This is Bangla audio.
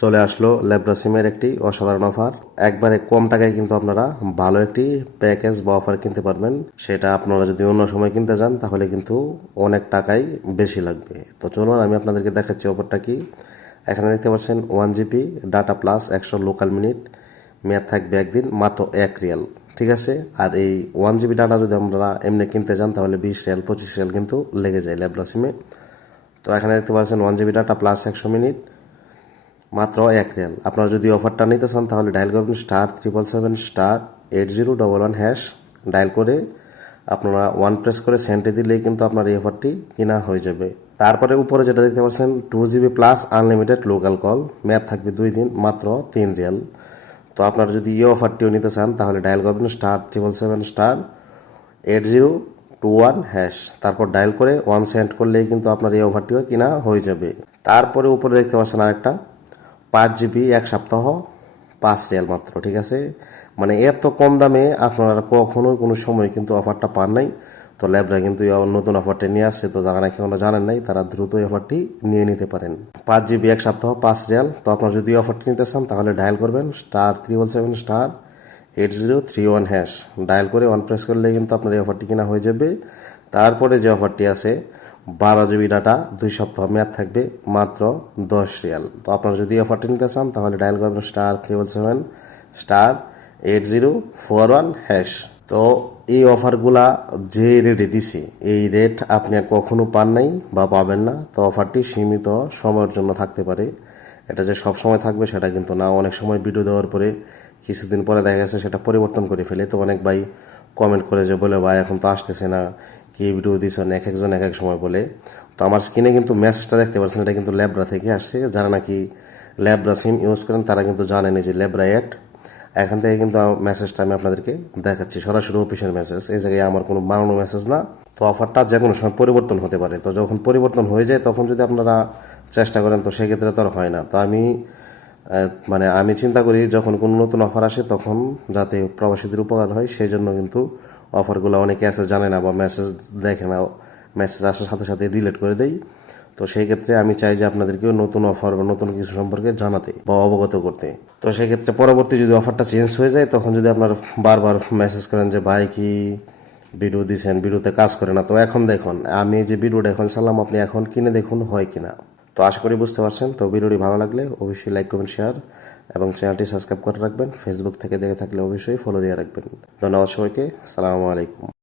চলে আসলো ল্যাব্রাসিমের একটি অসাধারণ অফার। একবারে কম টাকায় কিন্তু আপনারা ভালো একটি প্যাকেজ বা অফার কিনতে পারবেন। সেটা আপনারা যদি অন্য সময় কিনতে যান তাহলে কিন্তু অনেক টাকাই বেশি লাগবে। তো চলুন, আমি আপনাদেরকে দেখাচ্ছি অফারটা কি। এখানে দেখতে পাচ্ছেন ওয়ান জিবি ডাটা প্লাস একশো লোকাল মিনিট। মেয়াদ থাকবে একদিন, মাত্র এক রিয়াল। ঠিক আছে? আর এই ওয়ান জিবি ডাটা যদি আমরা এমনি কিনতে যান তাহলে বিশ রিয়াল, পঁচিশ রিয়াল কিন্তু লেগে যায় ল্যাবরা সিমে। তো এখানে দেখতে পাচ্ছেন ওয়ান জিবি ডাটা প্লাস একশো মিনিট। মাত্র এক রিয়াল। আপনারা যদি অফারটা নিতে চান, তাহলে ডায়াল করবেন star triple seven star eight zero double one hash dial করে আপনারা ওয়ান প্রেস করে সেন্টে দিলেই কিন্তু আপনার এই অফারটি কেনা হয়ে যাবে। তারপরে উপরে যেটা দেখতে পাচ্ছেন two GB plus unlimited local call মেয়াদ থাকবে দুই দিন, মাত্র তিন রিয়াল। তো আপনারা যদি এই অফারটিও নিতে চান, তাহলে ডায়াল করবেন star triple seven star eight zero two one hash তারপর ডায়াল করে ওয়ান সেন্ট করলেই কিন্তু আপনার এই অফারটিও কিনা হয়ে যাবে। তারপরে উপরে দেখতে পাচ্ছেন আরেকটা। পাঁচ জিবি এক সপ্তাহ, পাঁচ রিয়াল মাত্র, ঠিক আছে? মানে এত কম দামে আপনারা কখনোই কোনো সময় কিন্তু অফারটা পান নাই। তো ল্যাবরা কিন্তু নতুন অফারটা নিয়ে আসছে, তো যারা নাকি ওনারা জানেন নাই, তারা দ্রুত অফারটি নিয়ে নিতে পারেন। পাঁচ জিবি এক সপ্তাহ, পাঁচ রিয়াল। তো আপনারা যদি অফারটি নিতে চান, তাহলে ডায়াল করবেন, star triple seven, star eight zero three one hash. Dial করে অন প্রেস করলে কিন্তু আপনার এই অফারটি কিনা হয়ে যাবে। তারপরে যে অফারটি আছে বারো জিবি ডাটা দুই সপ্তাহ মেয়াদ থাকবে, মাত্র দশ রিয়াল। তো আপনারা যদি অফারটি নিতে চান, তাহলে ডায়াল করবেন star triple seven star eight zero four one hash তো এই অফারগুলা যে রেটে দিছি, এই রেট আপনি আর কখনো পান নাই বা পাবেন না। তো অফারটি সীমিত সময়ের জন্য থাকতে পারে। এটা যে সব সময় থাকবে, সেটা কিন্তু না। অনেক সময় ভিডিও দেওয়ার পরে, কিছুদিন পরে দেখা গেছে সেটা পরিবর্তন করে ফেলে। তো অনেক ভাই কমেন্ট করে যে, বলে ভাই, এখন তো আসতেছে না। কি ভিডিও দিচ্ছেন এক একজন এক এক সময় বলে। তো আমার স্ক্রিনে কিন্তু মেসেজটা দেখতে পাচ্ছেন এটা কিন্তু ল্যাবরা থেকে আসছে। যারা নাকি ল্যাবরা সিম ইউজ করেন, তারা কিন্তু জানেন যে ল্যাবরা অ্যাড এখান থেকে কিন্তু মেসেজটা আমি আপনাদেরকে দেখাচ্ছি। সরাসরি অফিসের মেসেজ এই জায়গায় আমার কোনো বানানো মেসেজ না। তো অফারটা যে কোনো সময় পরিবর্তন হতে পারে। তো যখন পরিবর্তন হয়ে যায়, তখন যদি আপনারা চেষ্টা করেন, তো সেক্ষেত্রে তো আর হয় না। তো আমি মানে আমি চিন্তা করি যখন কোনো নতুন অফার আসে তখন যাতে প্রবাসীদের উপকার হয় সেই জন্য কিন্তু অফারগুলো অনেকে আছে জানে না বা মেসেজ দেখে না মেসেজ আসার সাথে সাথে ডিলেট করে দেই। তো সেই ক্ষেত্রে আমি চাই যে আপনাদেরকেও নতুন অফার বা নতুন কিছু সম্পর্কে জানাতে বা অবগত করতে। তো সেই ক্ষেত্রে পরবর্তী যদি অফারটা চেঞ্জ হয়ে যায়, তখন যদি আপনার বারবার মেসেজ করেন যে, ভাই কি ভিডিও দিছেন? ভিডিওতে কাজ করে না। তো এখন দেখুন, আমি যে ভিডিওটা এখন চালাম, আপনি এখন কিনে দেখুন হয় কিনা। তো আশা করি বুঝতে পারছেন। তো ভিডিওটি ভালো লাগলে অবশ্যই লাইক করবেন শেয়ার এবং চ্যানেলটি সাবস্ক্রাইব করে রাখবেন। ফেসবুক থেকে দেখে থাকলে অবশ্যই ফলো দিয়ে রাখবেন। ধন্যবাদ সবাইকে। সালামু আলাইকুম।